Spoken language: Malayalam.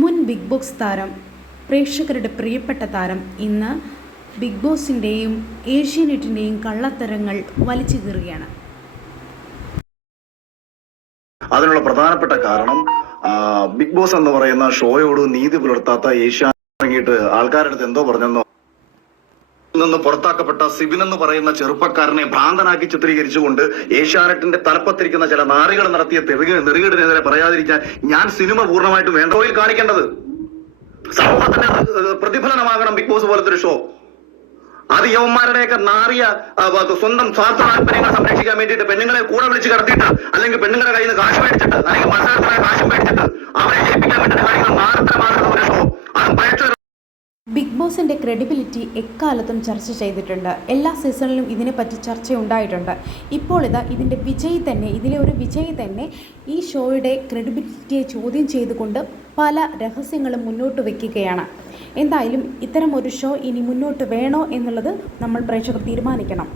മുൻ ബിഗ് ബോസ് താരം പ്രേക്ഷകരുടെ പ്രിയപ്പെട്ട താരം ഇന്ന് ബിഗ് ബോസിന്റെയും ഏഷ്യാനെറ്റിന്റെയും കള്ളത്തരങ്ങൾ വലിച്ചു കീറുകയാണ്. അതിനുള്ള പ്രധാനപ്പെട്ട കാരണം ബിഗ് ബോസ് എന്ന് പറയുന്ന ഷോയോട് നീതി പുലർത്താത്ത ഏഷ്യ ആൾക്കാരുടെ അടുത്ത് എന്തോ പറഞ്ഞെന്നോ നിന്ന് പുറത്താക്കപ്പെട്ട സിബിൻ എന്ന് പറയുന്ന ചെറുപ്പക്കാരനെ ഭ്രാന്തനാക്കി ചിത്രീകരിച്ചുകൊണ്ട് ഏഷ്യാനെറ്റിന്റെ തലപ്പത്തിരിക്കുന്ന ചില നാറികൾ നടത്തിയ നെറുകേടിനെതിരെ പറയാതിരിക്കാൻ ഞാൻ സിനിമ പൂർണമായിട്ടും വേണ്ടോയിൽ കാണിക്കേണ്ടത്. സമൂഹത്തിന്റെ പ്രതിഫലനമാകണം ബിഗ് ബോസ് പോലത്തെ ഒരു ഷോ അത് യവന്മാരുടെയൊക്കെ നാറിയ സ്വന്തം സ്വാർത്ഥ താല്പര്യങ്ങൾ സംരക്ഷിക്കാൻ വേണ്ടിയിട്ട് പെണ്ണുങ്ങളെ കൂടെ വിളിച്ച് കടത്തിയിട്ട് അല്ലെങ്കിൽ പെണ്ണുങ്ങളുടെ കയ്യിൽ നിന്ന് കാശ് മേടിച്ചിട്ട് അല്ലെങ്കിൽ മത്സരത്തിനായ കാശ് മേടിച്ചിട്ട് അവരെ ജയിപ്പിക്കാൻ വേണ്ടിയിട്ട് കാണിക്കുന്ന നാരത്തരമാകുന്ന ഒരു ഷോ അത് പഴച്ച ബിഗ് ബോസിന്റെ ക്രെഡിബിലിറ്റി എക്കാലത്തും ചർച്ച ചെയ്തിട്ടുണ്ട്. എല്ലാ സീസണിലും ഇതിനെപ്പറ്റി ചർച്ച ഉണ്ടായിട്ടുണ്ട് ഇപ്പോൾ ഇതാ ഇതിന്റെ വിജയി തന്നെ ഇതിലെ ഒരു വിജയി തന്നെ ഈ ഷോയുടെ ക്രെഡിബിലിറ്റിയെ ചോദ്യം ചെയ്തുകൊണ്ട് പല രഹസ്യങ്ങളും മുന്നോട്ട് വയ്ക്കുകയാണ് എന്തായാലും ഇത്തരം ഒരു ഷോ ഇനി മുന്നോട്ട് വേണോ എന്നുള്ളത് നമ്മൾ പ്രേക്ഷകർ തീരുമാനിക്കണം.